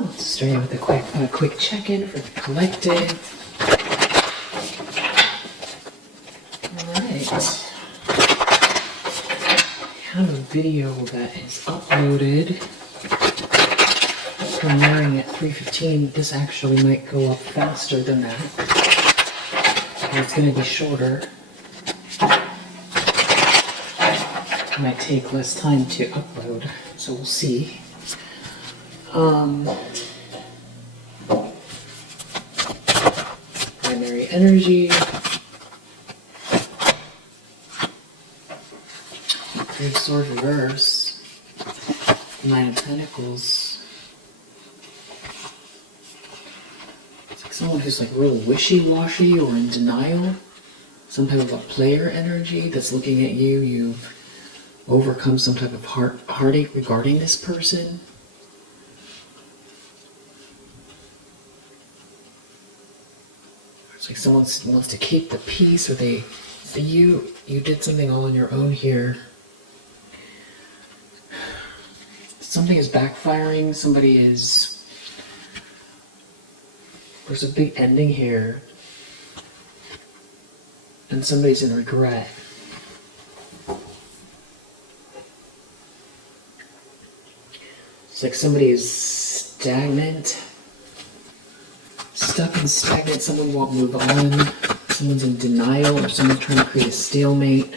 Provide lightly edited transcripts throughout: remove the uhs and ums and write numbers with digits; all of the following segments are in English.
Let's start with a quick check-in for the collective. Alright. I have a video that is uploaded, premiering at 3:15. This actually might go up faster than that. It's going to be shorter. It might take less time to upload, so we'll see. Primary energy. Three of Swords reverse. Nine of Pentacles. It's like someone who's like real wishy-washy or in denial. Some type of a player energy that's looking at you. You've overcome some type of heartache regarding this person. It's like someone wants to keep the peace, or you did something all on your own here. Something is backfiring. There's a big ending here, and somebody's in regret. It's like somebody is stagnant. Stuck and stagnant, someone won't move on, someone's in denial, or someone's trying to create a stalemate.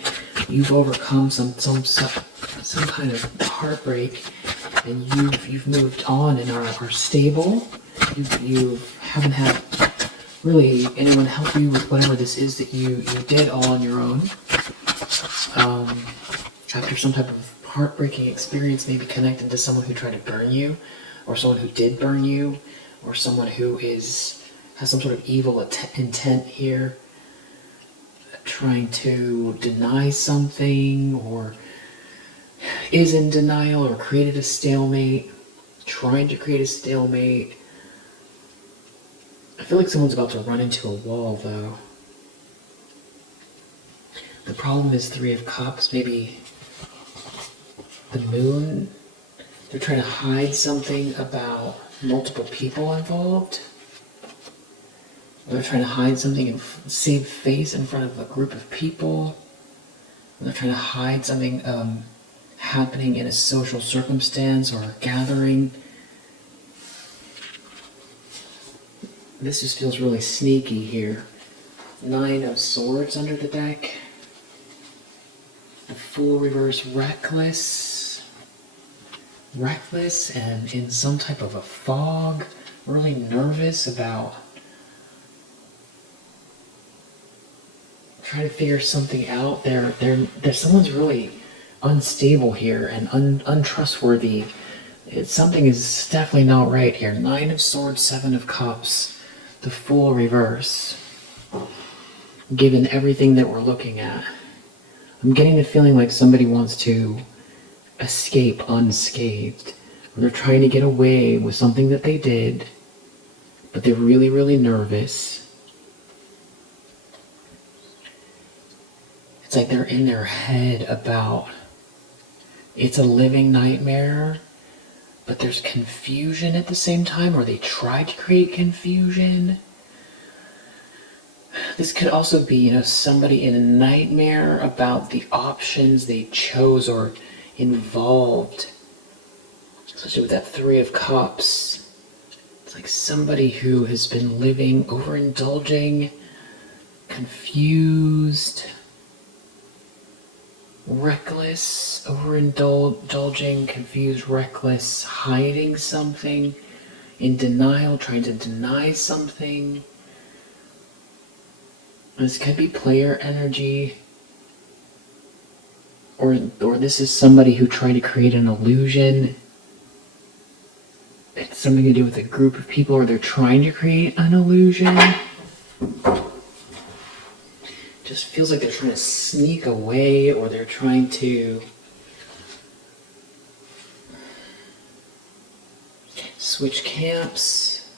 You've overcome some kind of heartbreak, and you've moved on and are stable. You haven't had really anyone help you with whatever this is that you did all on your own. After some type of heartbreaking experience, maybe connected to someone who tried to burn you, or someone who did burn you, or someone who has some sort of evil intent here, trying to deny something, or is in denial, or created a stalemate, trying to create a stalemate. I feel like someone's about to run into a wall, though. The problem is Three of Cups, maybe the Moon. They're trying to hide something about multiple people involved. They're trying to hide something and save face in front of a group of people. They're trying to hide something happening in a social circumstance or a gathering. This just feels really sneaky here. Nine of Swords under the deck. The Fool reverse, reckless and in some type of a fog, really nervous about trying to figure something out. There's someone's really unstable here and untrustworthy. Something is definitely not right here. Nine of Swords, Seven of Cups, the Fool reverse. Given everything that we're looking at, I'm getting the feeling like somebody wants to escape unscathed. Or they're trying to get away with something that they did, but they're really, really nervous. It's like they're in their head about it's a living nightmare, but there's confusion at the same time, or they tried to create confusion. This could also be, somebody in a nightmare about the options they chose or involved, especially with that Three of Cups. It's like somebody who has been living, overindulging, confused, reckless, overindulging, confused, reckless, hiding something, in denial, trying to deny something. This could be player energy, or this is somebody who tried to create an illusion. It's something to do with a group of people, or they're trying to create an illusion. Just feels like they're trying to sneak away, or they're trying to switch camps.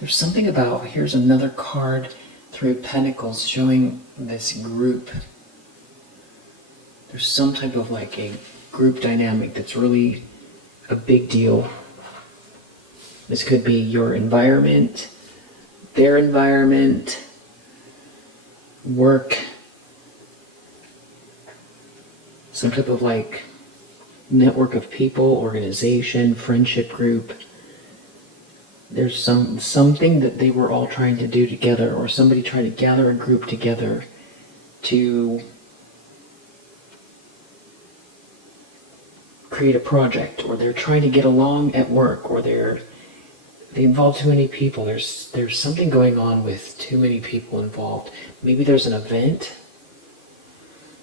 There's something about, here's another card, Three of Pentacles, showing this group. There's some type of like a group dynamic that's really a big deal. This could be your environment, their environment, work, some type of like network of people, organization, friendship group. There's something that they were all trying to do together, or somebody tried to gather a group together to create a project, or they're trying to get along at work, or they involve too many people. There's something going on with too many people involved. Maybe there's an event.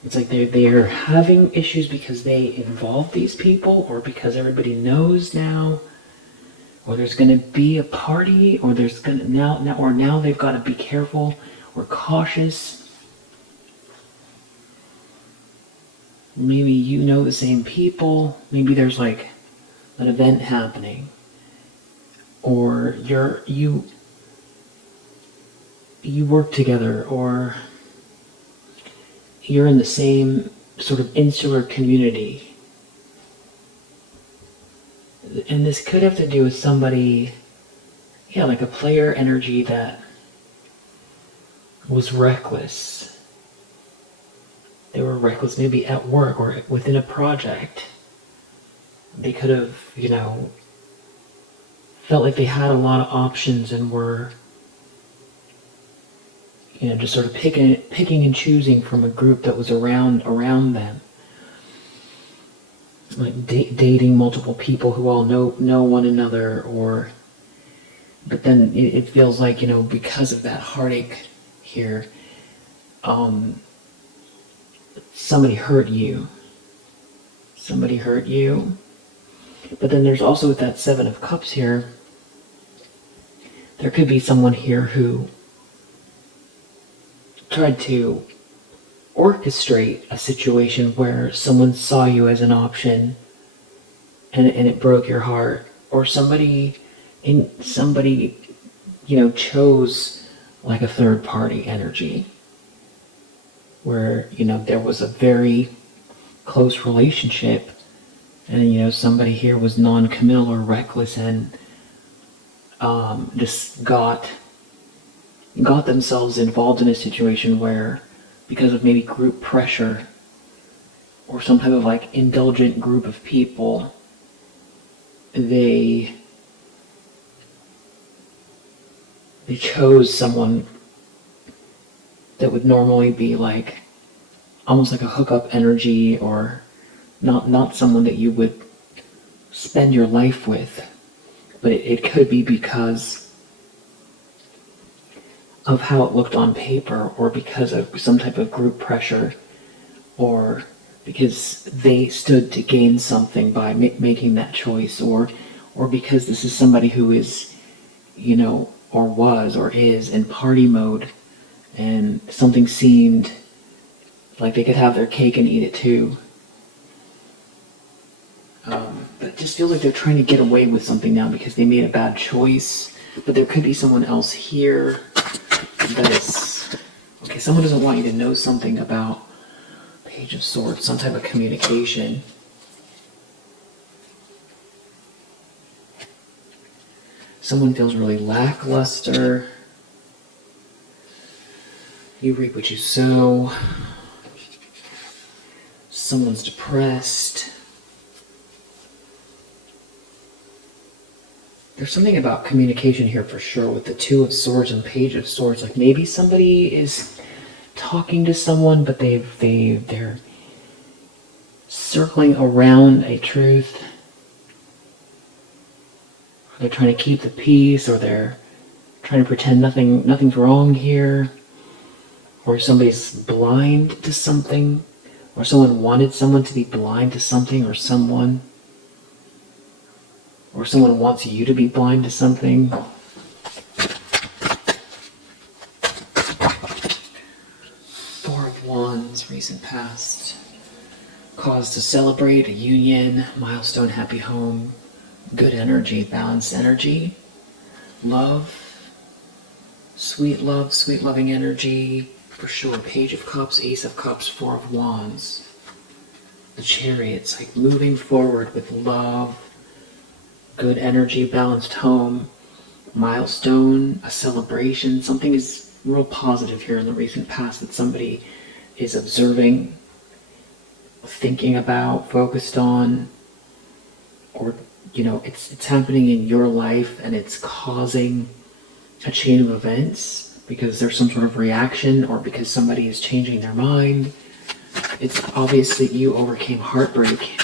It's like they're having issues because they involve these people, or because everybody knows now, or there's going to be a party, or there's going to now they've got to be careful or cautious. Maybe you know the same people. Maybe there's like an event happening, or you work together, or you're in the same sort of insular community. And this could have to do with somebody, like a player energy that was reckless. They were reckless maybe at work or within a project. They could have, felt like they had a lot of options and were, just sort of picking and choosing from a group that was around them. Like dating multiple people who all know one another, but then it feels like, because of that heartache here, somebody hurt you. But then there's also with that Seven of Cups here, there could be someone here who tried to orchestrate a situation where someone saw you as an option and it broke your heart, or somebody chose like a third party energy where there was a very close relationship, and somebody here was non-committal or reckless and just got themselves involved in a situation where, because of maybe group pressure or some type of like indulgent group of people, they chose someone that would normally be like almost like a hookup energy, or not someone that you would spend your life with. But it could be because of how it looked on paper, or because of some type of group pressure, or because they stood to gain something by making that choice, or because this is somebody who is, or was or is in party mode, and something seemed like they could have their cake and eat it too. But it just feels like they're trying to get away with something now because they made a bad choice. But there could be someone else here that is... Okay, someone doesn't want you to know something about Page of Swords, some type of communication. Someone feels really lackluster. You reap what you sow. Someone's depressed. There's something about communication here for sure with the Two of Swords and Page of Swords. Like maybe somebody is talking to someone, but they're circling around a truth. They're trying to keep the peace, or they're trying to pretend nothing's wrong here. Or somebody's blind to something, or someone wanted someone to be blind to something, or someone wants you to be blind to something. Four of Wands, recent past. Cause to celebrate, a union, milestone, happy home, good energy, balanced energy, love, sweet loving energy, for sure. Page of Cups, Ace of Cups, Four of Wands. The Chariot's like moving forward with love, good energy, balanced home, milestone, a celebration. Something is real positive here in the recent past that somebody is observing, thinking about, focused on, or it's happening in your life and it's causing a chain of events because there's some sort of reaction or because somebody is changing their mind. It's obvious that you overcame heartbreak.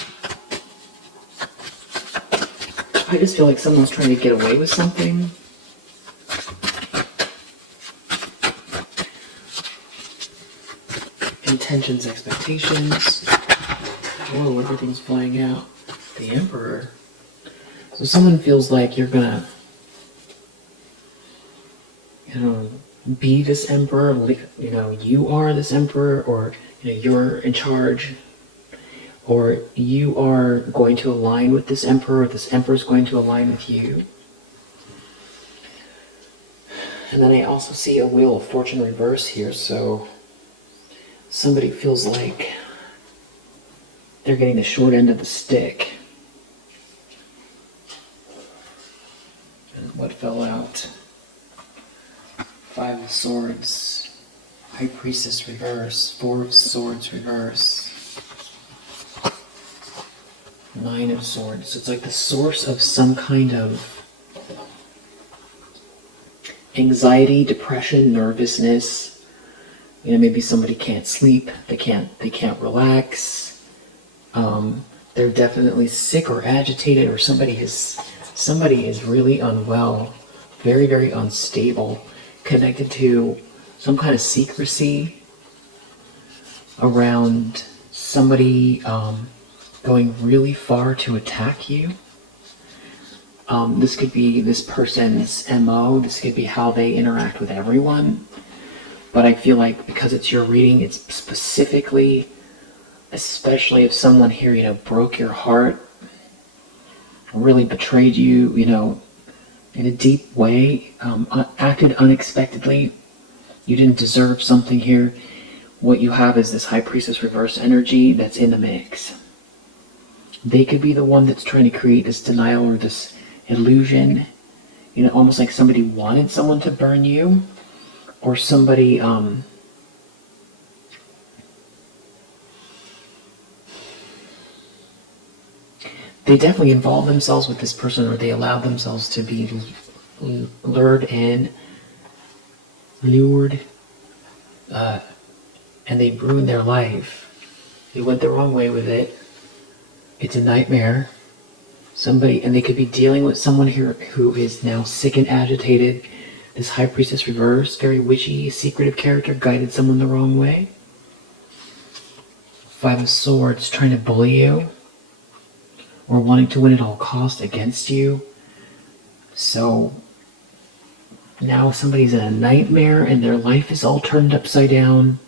I just feel like someone's trying to get away with something. Intentions, expectations. Whoa, everything's playing out. The Emperor. So someone feels like you're gonna, be this emperor. You are this emperor, or you're in charge, or you are going to align with this emperor, or this emperor is going to align with you. And then I also see a Wheel of Fortune reverse here, so somebody feels like they're getting the short end of the stick. And what fell out? Five of Swords, High Priestess reverse, Four of Swords reverse, Nine of Swords. So it's like the source of some kind of anxiety, depression, nervousness. Maybe somebody can't sleep, they can't relax. They're definitely sick or agitated, or somebody is really unwell, very, very unstable, connected to some kind of secrecy around somebody going really far to attack you. This could be this person's MO, this could be how they interact with everyone. But I feel like because it's your reading, it's specifically, especially if someone here, broke your heart, really betrayed you, in a deep way, acted unexpectedly. You didn't deserve something here. What you have is this High Priestess reverse energy that's in the mix. They could be the one that's trying to create this denial or this illusion, almost like somebody wanted someone to burn you, or somebody they definitely involved themselves with this person, or they allowed themselves to be lured in, and they ruined their life. They went the wrong way with it. It's a nightmare. And they could be dealing with someone here who is now sick and agitated. This High Priestess reverse, very witchy, secretive character, guided someone the wrong way. Five of Swords, trying to bully you, or wanting to win at all costs against you. So now somebody's in a nightmare and their life is all turned upside down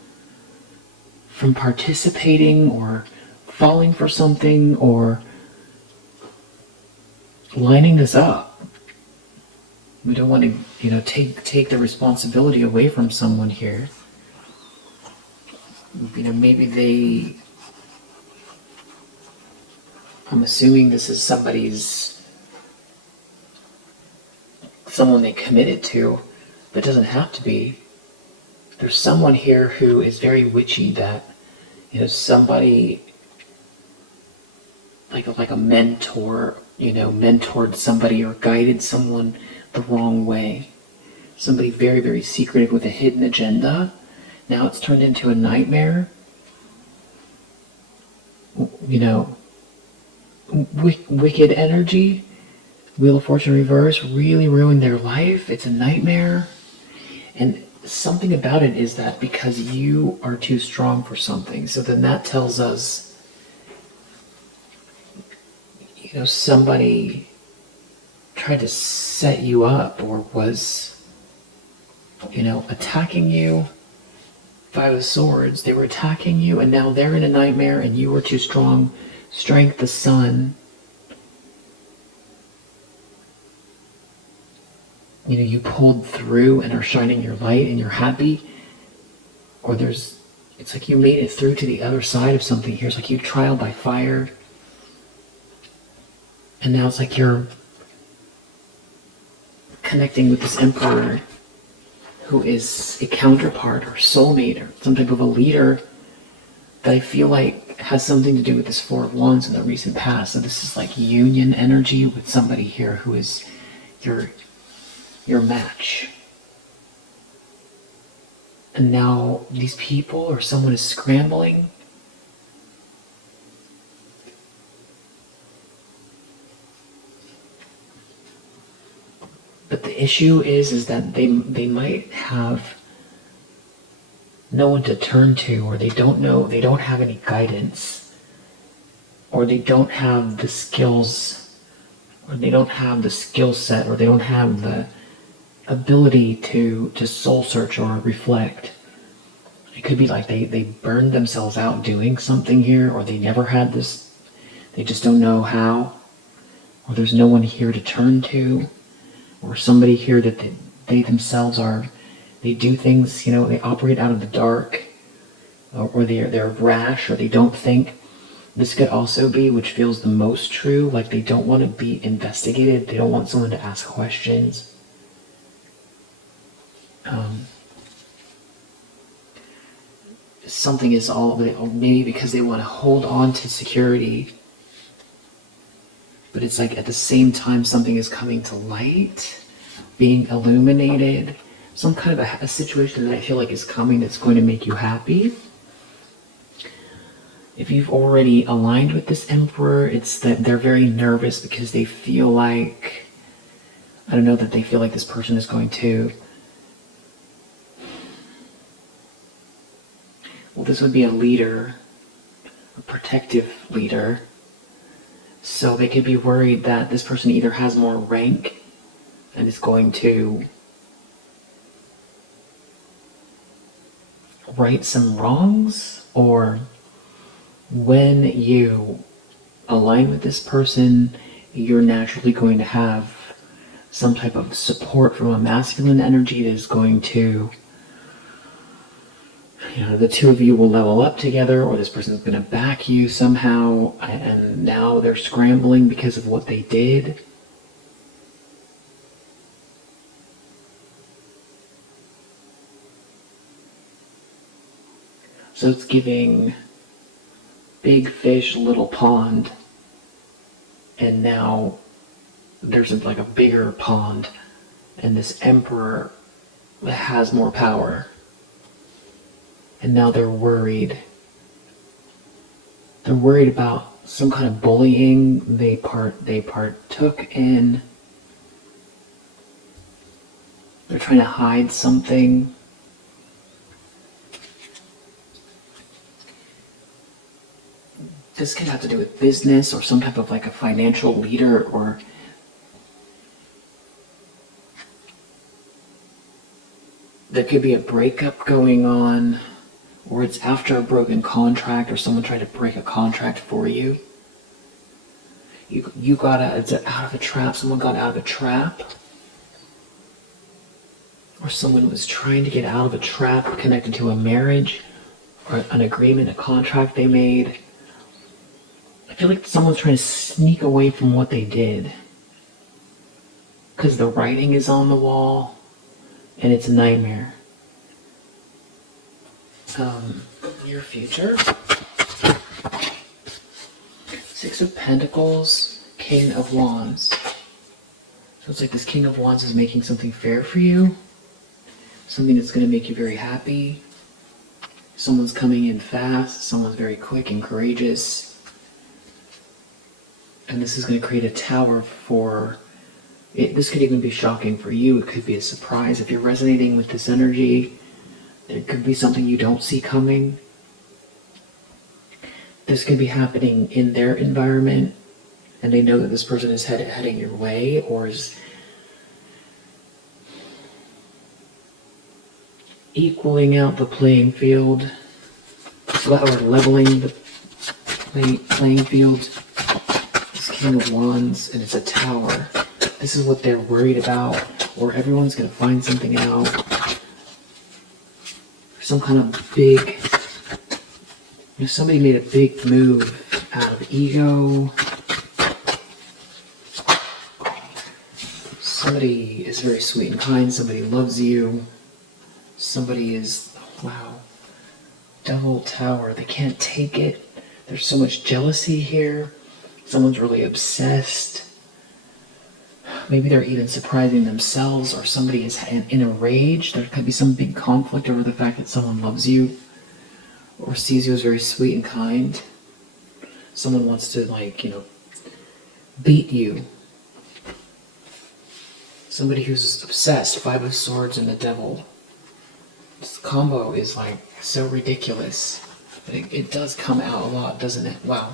from participating or falling for something or lining this up. We don't want to, take the responsibility away from someone here. Maybe I'm assuming this is someone they committed to, but it doesn't have to be. There's someone here who is very witchy that, somebody like a mentor, mentored somebody or guided someone the wrong way. Somebody very, very secretive with a hidden agenda. Now it's turned into a nightmare. Wicked energy. Wheel of Fortune reverse really ruined their life. It's a nightmare. And something about it is that because you are too strong for something, so then that tells us, somebody tried to set you up or was, attacking you. Five of Swords, they were attacking you and now they're in a nightmare and you were too strong. Strength, the Sun. You pulled through and are shining your light and you're happy. Or it's like you made it through to the other side of something here. It's like you trial by fire. And now it's like you're connecting with this Emperor, who is a counterpart or soulmate or some type of a leader that I feel like has something to do with this Four of Wands in the recent past. So this is like union energy with somebody here who is your match. And now these people or someone is scrambling. But the issue is that they might have no one to turn to, or they don't know, they don't have any guidance, or they don't have the skills, or they don't have the skill set, or they don't have the ability to soul search or reflect. It could be like they burned themselves out doing something here, or they never had this, they just don't know how, or there's no one here to turn to, or somebody here that they themselves are, they do things, you know, they operate out of the dark, or they're rash, or they don't think. This could also be, which feels the most true, like they don't want to be investigated, they don't want someone to ask questions. Something is all, maybe because they want to hold on to security, but it's like at the same time something is coming to light, being illuminated, some kind of a situation that I feel like is coming that's going to make you happy. If you've already aligned with this Emperor, it's that they're very nervous because they feel like, I don't know, that they feel like this person is going to, well, this would be a leader, a protective leader. So they could be worried that this person either has more rank and is going to right some wrongs, or when you align with this person, you're naturally going to have some type of support from a masculine energy that is going to, you know, the two of you will level up together, or this person is going to back you somehow, and now they're scrambling because of what they did. So it's giving big fish, little pond, and now there's like a bigger pond, and this Emperor has more power. And now they're worried. They're worried about some kind of bullying they partook in. They're trying to hide something. This could have to do with business or some type of like a financial leader, or there could be a breakup going on, or it's after a broken contract, or someone tried to break a contract for you. You got out of a trap, someone got out of a trap, or someone was trying to get out of a trap connected to a marriage, or an agreement, a contract they made. I feel like someone's trying to sneak away from what they did, because the writing is on the wall, and it's a nightmare. Your future. Six of Pentacles, King of Wands. So it's like this King of Wands is making something fair for you, something that's going to make you very happy. Someone's coming in fast, someone's very quick and courageous. And this is going to create a tower for it. This could even be shocking for you. It could be a surprise. If you're resonating with this energy, there could be something you don't see coming. This could be happening in their environment, and they know that this person is heading your way, or is equaling out the playing field, or leveling the playing field. King of Wands, and it's a tower. This is what they're worried about, or everyone's going to find something out. Some kind of big, you know, somebody made a big move out of ego. somebody is very sweet and kind, somebody loves you, somebody is, wow, Devil Tower, they can't take it. There's so much jealousy here. Someone's really obsessed. Maybe they're even surprising themselves, or somebody is in a rage. There could be some big conflict over the fact that someone loves you or sees you as very sweet and kind. Someone wants to, like, beat you. Somebody who's obsessed. 5 of Swords and the Devil. This combo is, like, so ridiculous. But it does come out a lot, doesn't it? Wow.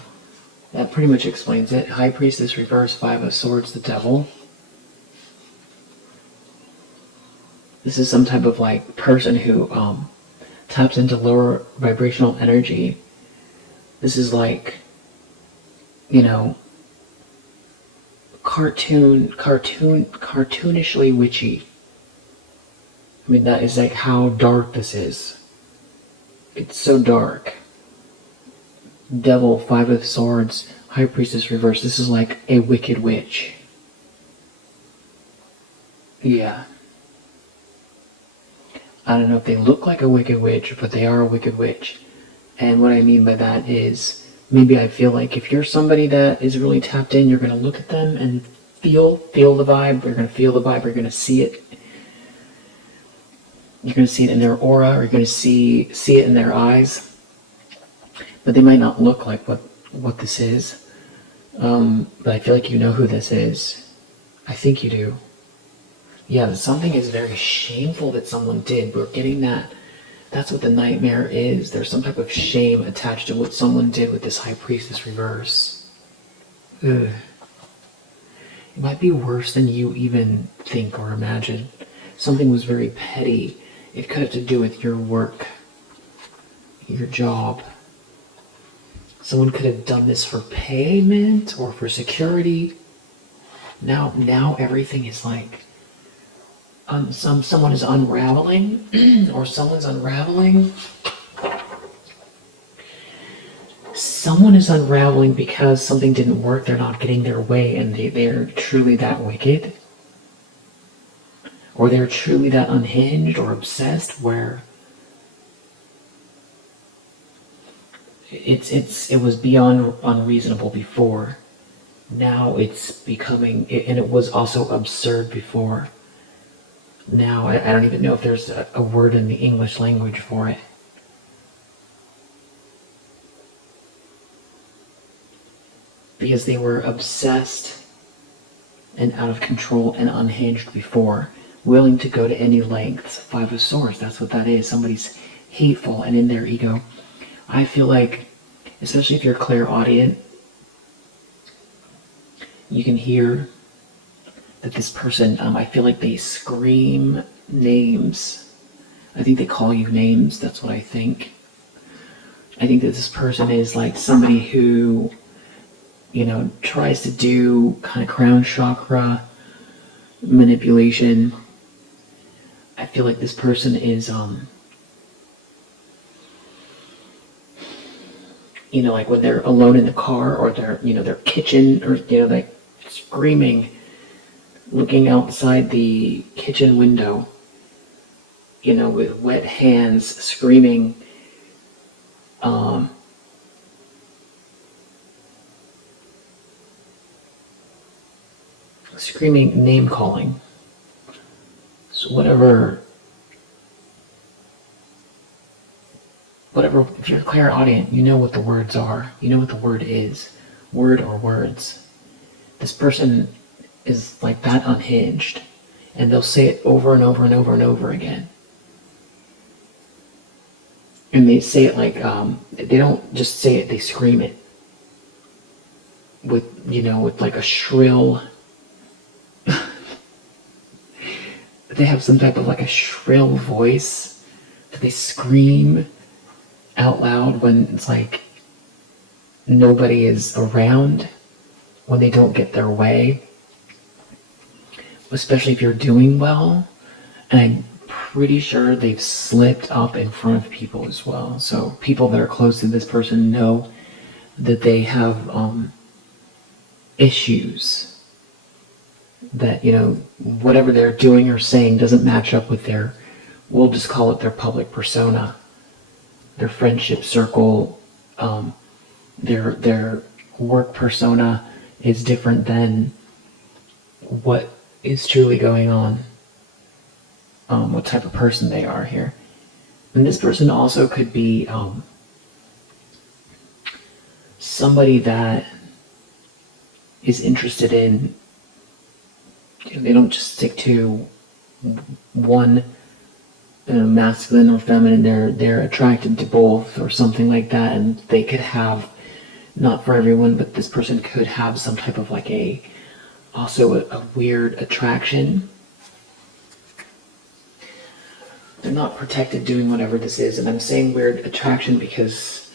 That pretty much explains it. High Priestess reverse, 5 of Swords, the Devil. This is some type of, like, person who taps into lower vibrational energy. This is like, cartoonishly witchy. I mean, that is like how dark this is. It's so dark. Devil, 5 of Swords, High Priestess reverse. This is like a wicked witch. Yeah. I don't know if they look like a wicked witch, but they are a wicked witch. And what I mean by that is, maybe I feel like if you're somebody that is really tapped in, you're going to look at them and feel the vibe. You're going to feel the vibe. You're going to see it. You're going to see it in their aura, or you're going to see it in their eyes. But they might not look like what this is. But I feel like you know who this is. I think you do. Yeah, something is very shameful that someone did. We're getting that. That's what the nightmare is. There's some type of shame attached to what someone did with this High Priestess reverse. Ugh. It might be worse than you even think or imagine. Something was very petty. It could have to do with your work, your job. Someone could have done this for payment or for security. Now everything is like, someone is unraveling, or someone's unraveling. Someone is unraveling because something didn't work, they're not getting their way, and they're truly that wicked. Or they're truly that unhinged or obsessed where it was beyond unreasonable before. Now it's becoming, and it was also absurd before. Now I don't even know if there's a word in the English language for it. Because they were obsessed and out of control and unhinged before, willing to go to any lengths. 5 of Swords, that's what that is. Somebody's hateful and in their ego. I feel like, especially if you're clairaudient, you can hear that this person, I feel like they scream names. I think they call you names, that's what I think. I think that this person is like somebody who, tries to do kind of crown chakra manipulation. I feel like this person is, like when they're alone in the car, or they're, their kitchen, or, like screaming, looking outside the kitchen window, with wet hands, screaming, screaming, name calling. So whatever, if you're clairaudient, you know what the words are. You know what the word is. Word or words. This person is like that unhinged, and they'll say it over and over and over and over again. And they say it like, they don't just say it, they scream it. With like a shrill, they have some type of like a shrill voice that they scream out loud when it's like nobody is around, when they don't get their way, especially if you're doing well. And I'm pretty sure they've slipped up in front of people as well. So people that are close to this person know that they have issues. that, whatever they're doing or saying doesn't match up with we'll just call it their public persona, their friendship circle, their work persona is different than what is truly going on, what type of person they are here. And this person also could be somebody that is interested in, they don't just stick to one masculine or feminine, they're attracted to both or something like that, and they could have, not for everyone, but this person could have some type of like a weird attraction. They're not protected doing whatever this is, and I'm saying weird attraction because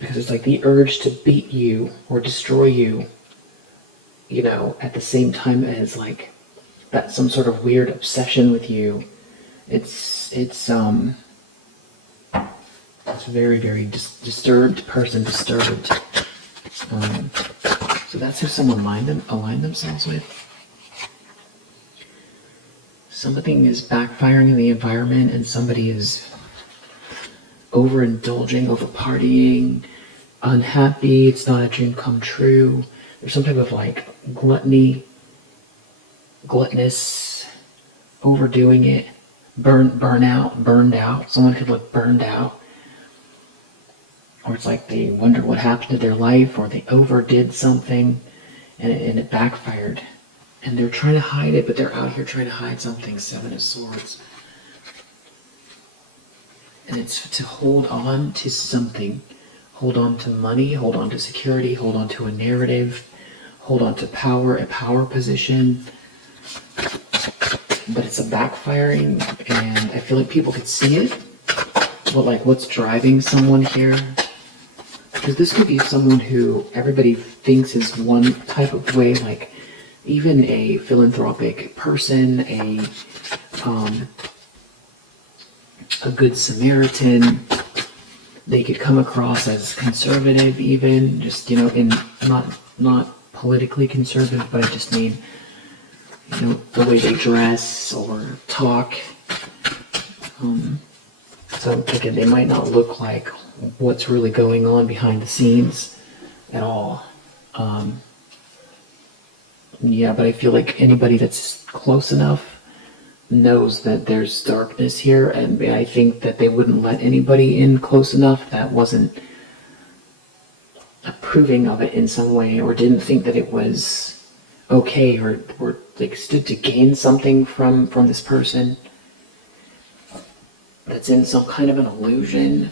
it's like the urge to beat you or destroy you, at the same time as like that some sort of weird obsession with you. It's very, very disturbed person, disturbed. So that's who someone align themselves with. Something is backfiring in the environment, and somebody is overindulging, over partying, unhappy. It's not a dream come true. There's some type of like gluttonous, overdoing it, burned out. Someone could look burned out, or it's like they wonder what happened to their life, or they overdid something and it backfired, and they're trying to hide it, but they're out here trying to hide something. 7 of Swords. And it's to hold on to something. Hold on to money, hold on to security, hold on to a narrative, hold on to power, a power position. But it's a backfiring, and I feel like people could see it. What's driving someone here? Because this could be someone who everybody thinks is one type of way, like even a philanthropic person, a good Samaritan. They could come across as conservative, even just in not politically conservative, but I just mean the way they dress or talk. So again, they might not look like what's really going on behind the scenes at all. Yeah, but I feel like anybody that's close enough knows that there's darkness here, and I think that they wouldn't let anybody in close enough that wasn't approving of it in some way, or didn't think that it was okay, or like stood to gain something from this person that's in some kind of an illusion,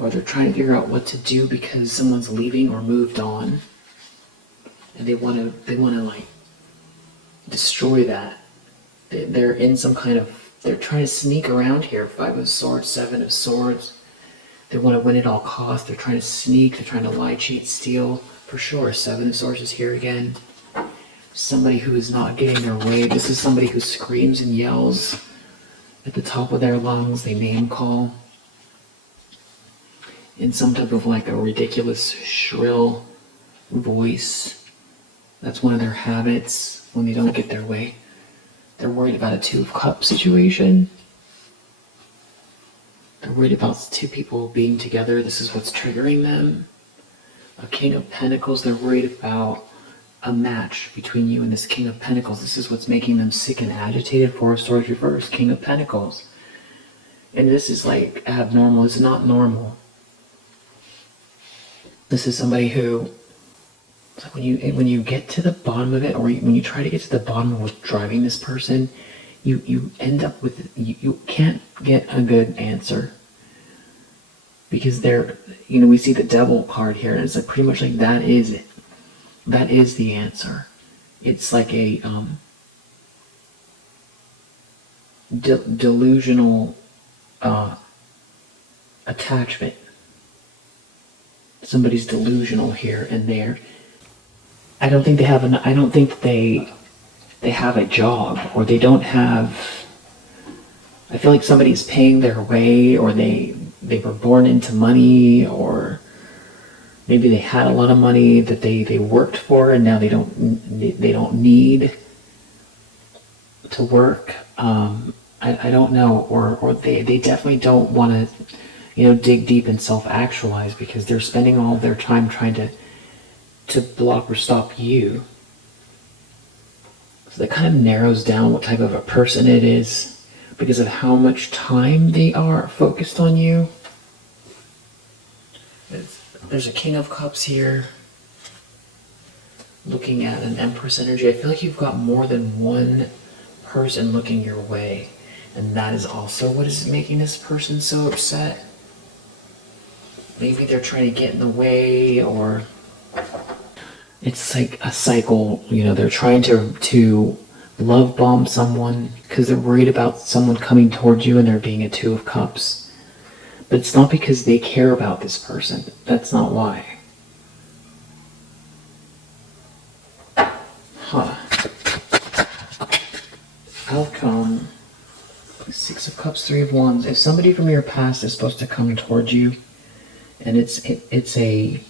or they're trying to figure out what to do because someone's leaving or moved on, and they want to like destroy that. They're in some kind of, they're trying to sneak around here. 5 of Swords, 7 of Swords. They want to win at all costs. They're trying to sneak. They're trying to lie, cheat, steal. For sure. 7 of Swords is here again. Somebody who is not getting their way. This is somebody who screams and yells at the top of their lungs. They name call in some type of like a ridiculous, shrill voice. That's one of their habits when they don't get their way. They're worried about a 2 of Cups situation. They're worried about 2 people being together. This is what's triggering them. A King of Pentacles. They're worried about a match between you and this King of Pentacles. This is what's making them sick and agitated. 4 of Swords reversed. King of Pentacles. And this is like abnormal. It's not normal. This is somebody who, it's like when you get to the bottom of it, or when you try to get to the bottom of what's driving this person, you end up with, you can't get a good answer. Because we see the Devil card here, and it's like pretty much like that is it. That is the answer. It's like a delusional attachment. Somebody's delusional here and there. I don't think they have they have a job, or they don't have, I feel like somebody's paying their way, or they were born into money, or Maybe they had a lot of money that they worked for, and now they don't need to work. I don't know, or they definitely don't want to, dig deep and self-actualize, because they're spending all their time trying to block or stop you. So that kind of narrows down what type of a person it is because of how much time they are focused on you. There's a King of Cups here, looking at an Empress energy. I feel like you've got more than one person looking your way, and that is also what is making this person so upset. Maybe they're trying to get in the way, or it's like a cycle. They're trying to love bomb someone because they're worried about someone coming towards you and there being a Two of Cups. But it's not because they care about this person. That's not why. Outcome. Six of Cups, Three of Wands. If somebody from your past is supposed to come towards you, and it's a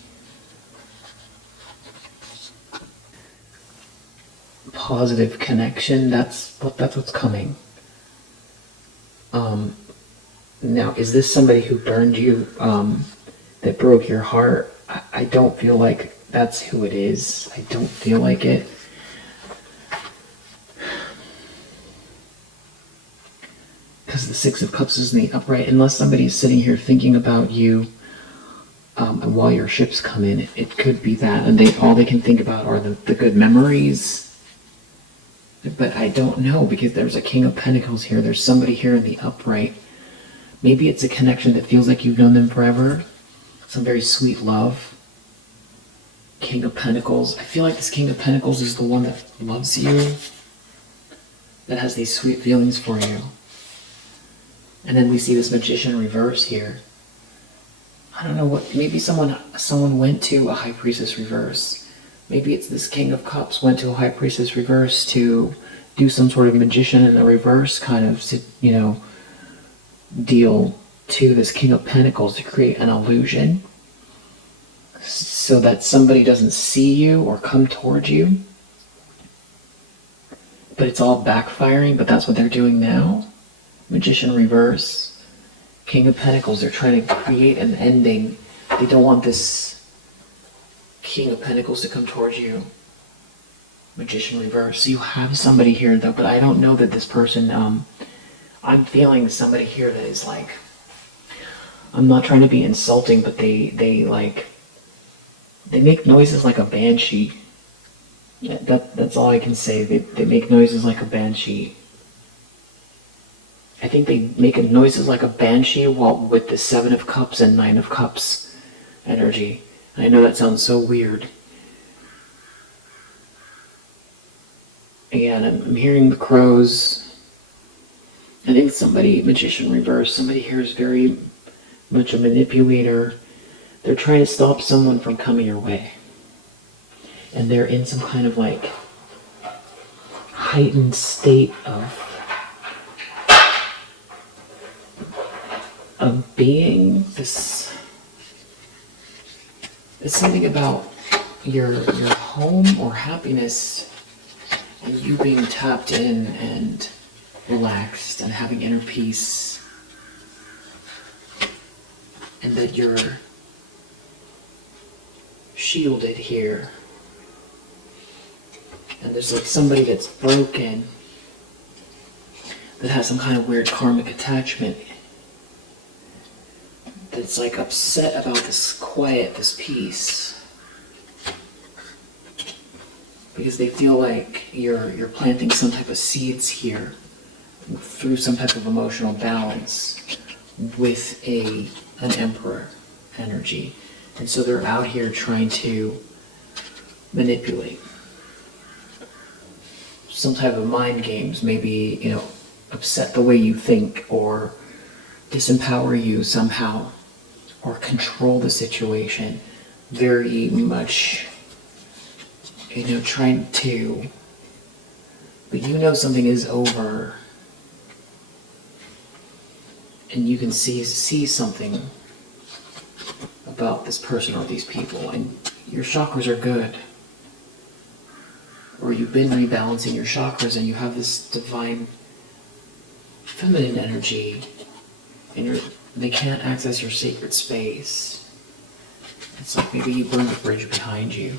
positive connection, that's what's coming. Now, is this somebody who burned you, that broke your heart? I don't feel like that's who it is. I don't feel like it. Because the Six of Cups is in the upright. Unless somebody's sitting here thinking about you, and while your ships come in, it could be that. And all they can think about are the good memories. But I don't know, because there's a King of Pentacles here. There's somebody here in the upright. Maybe it's a connection that feels like you've known them forever. Some very sweet love. King of Pentacles. I feel like this King of Pentacles is the one that loves you, that has these sweet feelings for you. And then we see this Magician reverse here. I don't know what, maybe someone went to a High Priestess reverse. Maybe it's this King of Cups went to a High Priestess reverse to do some sort of Magician in the reverse kind of, deal to this King of Pentacles to create an illusion so that somebody doesn't see you or come towards you. But it's all backfiring, but that's what they're doing now. Magician reverse, King of Pentacles, they're trying to create an ending. They don't want this King of Pentacles to come towards you. Magician reverse. So you have somebody here though, but I don't know that this person, I'm feeling somebody here that is like, I'm not trying to be insulting, but they make noises like a banshee. Yeah, that's all I can say. They make noises like a banshee. I think they make noises like a banshee while with the Seven of Cups and Nine of Cups energy. I know that sounds so weird. Again, I'm hearing the crows. I think somebody, Magician reverse, somebody here is very much a manipulator. They're trying to stop someone from coming your way. And they're in some kind of like heightened state of being. This it's something about your home or happiness and you being tapped in and relaxed and having inner peace, and that you're shielded here. And there's like somebody that's broken, that has some kind of weird karmic attachment, that's like upset about this quiet, this peace, because they feel like you're planting some type of seeds here through some type of emotional balance with an Emperor energy. And so they're out here trying to manipulate some type of mind games, maybe, upset the way you think, or disempower you somehow, or control the situation. Very much, trying to, but something is over, and you can see something, a about this person or these people, and your chakras are good. Or you've been rebalancing your chakras and you have this divine feminine energy, and they can't access your sacred space. It's like maybe you burned a bridge behind you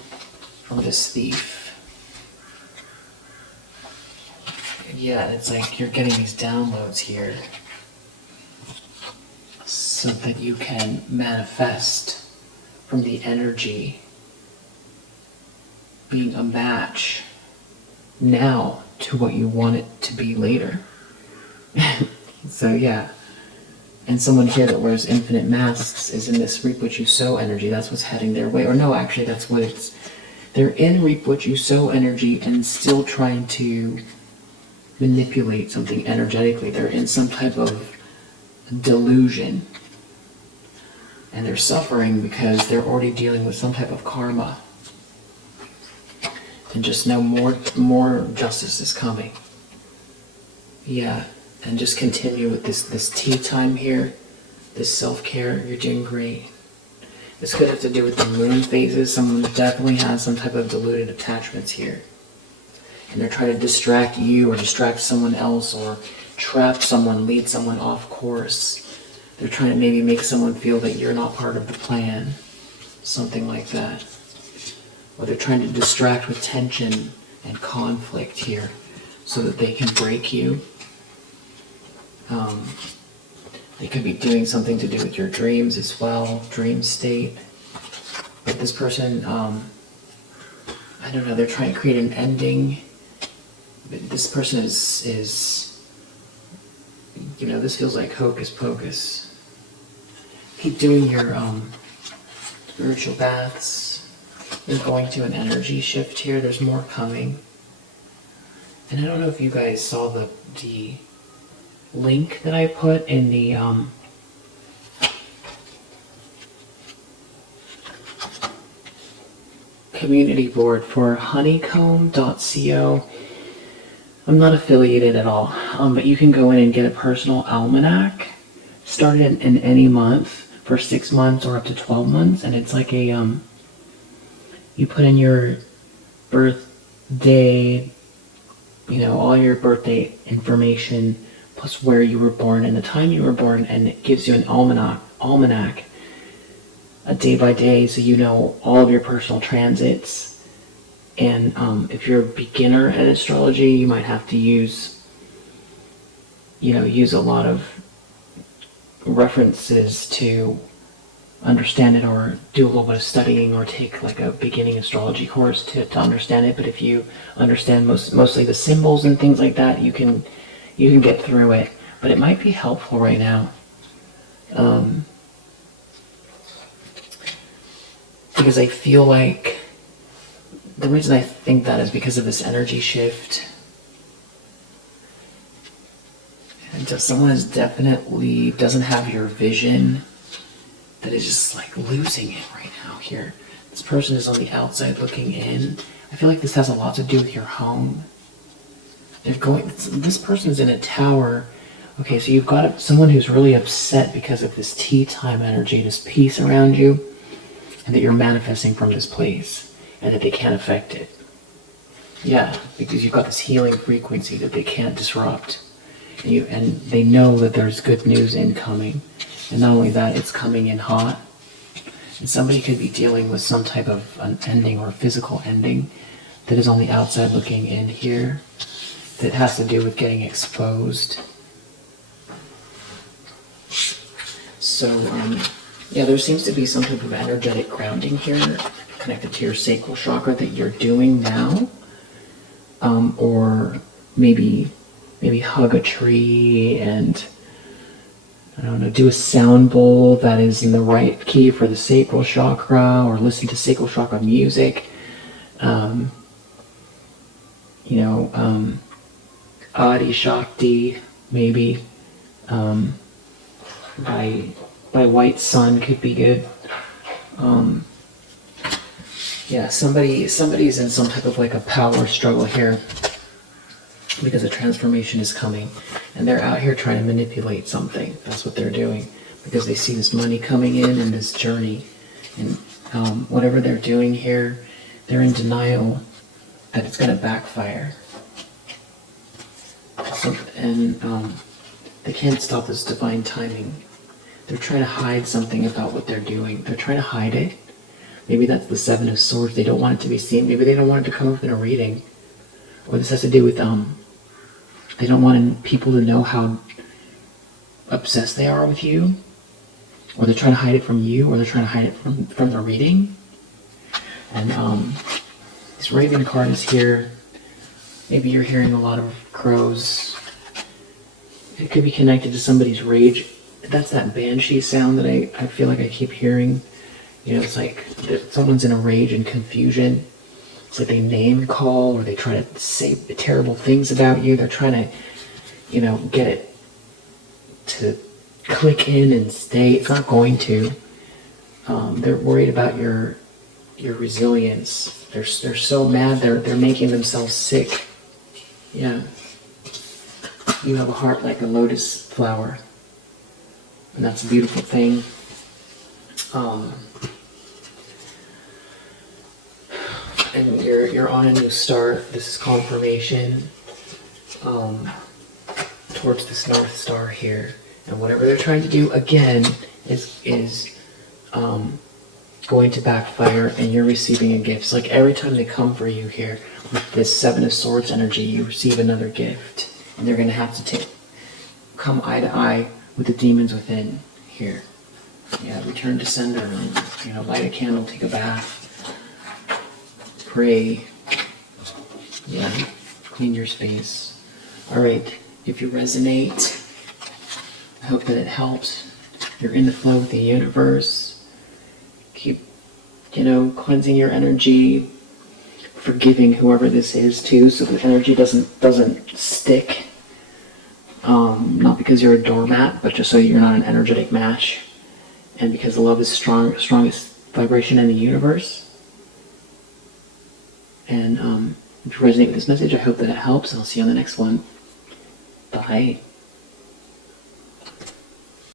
from this thief. And yeah, it's like you're getting these downloads here so that you can manifest from the energy being a match now to what you want it to be later. So yeah. And someone here that wears infinite masks is in this reap what you sow energy. That's what's heading their way. Or no, actually that's what it's... They're in reap what you sow energy and still trying to manipulate something energetically. They're in some type of delusion. And they're suffering because they're already dealing with some type of karma. And just know more justice is coming. Yeah, and just continue with this tea time here, this self-care. You're doing great. This could have to do with the moon phases. Someone definitely has some type of deluded attachments here. And they're trying to distract you or distract someone else or trap someone, lead someone off course. They're trying to maybe make someone feel that you're not part of the plan. Something like that. Or they're trying to distract with tension and conflict here so that they can break you. They could be doing something to do with your dreams as well, dream state. But this person, I don't know, they're trying to create an ending. But this person is, you know, this feels like hocus pocus. Keep doing your spiritual baths. You're going to an energy shift here. There's more coming. And I don't know if you guys saw the link that I put in the community board for honeycomb.co. I'm not affiliated at all, but you can go in and get a personal almanac started in any month for 6 months or up to 12 months, and it's like a you put in your birthday, you know, all your birthday information plus where you were born and the time you were born, and it gives you an almanac a day by day, so you know all of your personal transits. And if you're a beginner at astrology, you might have to use a lot of references to understand it, or do a little bit of studying, or take like a beginning astrology course to understand it. But if you understand mostly the symbols and things like that, you can get through it. But it might be helpful right now. Because I feel like the reason I think that is because of this energy shift. And just someone is definitely doesn't have your vision, that is just like losing it right now here. This person is on the outside looking in. I feel like this has a lot to do with your home. This person is in a tower. Okay, so you've got someone who's really upset because of this tea time energy, this peace around you, and that you're manifesting from this place, and that they can't affect it. Yeah, because you've got this healing frequency that they can't disrupt. And they know that there's good news incoming. And not only that, it's coming in hot. And somebody could be dealing with some type of an ending or physical ending that is on the outside looking in here, that has to do with getting exposed. So, yeah, there seems to be some type of energetic grounding here connected to your sacral chakra that you're doing now. Or maybe hug a tree and, I don't know, do a sound bowl that is in the right key for the sacral chakra, or listen to sacral chakra music. Adi Shakti, maybe. By White Sun could be good. Yeah, somebody's in some type of like a power struggle here, because a transformation is coming, and they're out here trying to manipulate something. That's what they're doing, because they see this money coming in and this journey. And whatever they're doing here, they're in denial that it's going to backfire. So, and they can't stop this divine timing. They're trying to hide something about what they're doing. They're trying to hide it. Maybe that's the Seven of Swords. They don't want it to be seen. Maybe they don't want it to come up in a reading. Or this has to do with, they don't want people to know how obsessed they are with you. Or they're trying to hide it from you, or they're trying to hide it from the reading. And this Raven card is here. Maybe you're hearing a lot of crows. It could be connected to somebody's rage. That's that banshee sound that I feel like I keep hearing. You know, it's like someone's in a rage and confusion. It's like they name call, or they try to say terrible things about you. They're trying to, you know, get it to click in and stay. It's not going to. They're worried about your resilience. They're so mad. They're making themselves sick. Yeah. You have a heart like a lotus flower, and that's a beautiful thing. And you're on a new start. This is confirmation towards this North Star here, and whatever they're trying to do again is going to backfire, and you're receiving a gift. It's like every time they come for you here with this Seven of Swords energy, you receive another gift, and they're going to have to come eye to eye with the demons within here. Yeah, return to sender, and, you know, light a candle, take a bath, pray. Yeah, clean your space. All right, if you resonate, I hope that it helps. You're in the flow with the universe. Keep, you know, cleansing your energy, forgiving whoever this is too, so the energy doesn't stick. Not because you're a doormat, but just so you're not an energetic match, and because the love is strongest vibration in the universe. And if you resonate with this message, I hope that it helps, and I'll see you on the next one. Bye.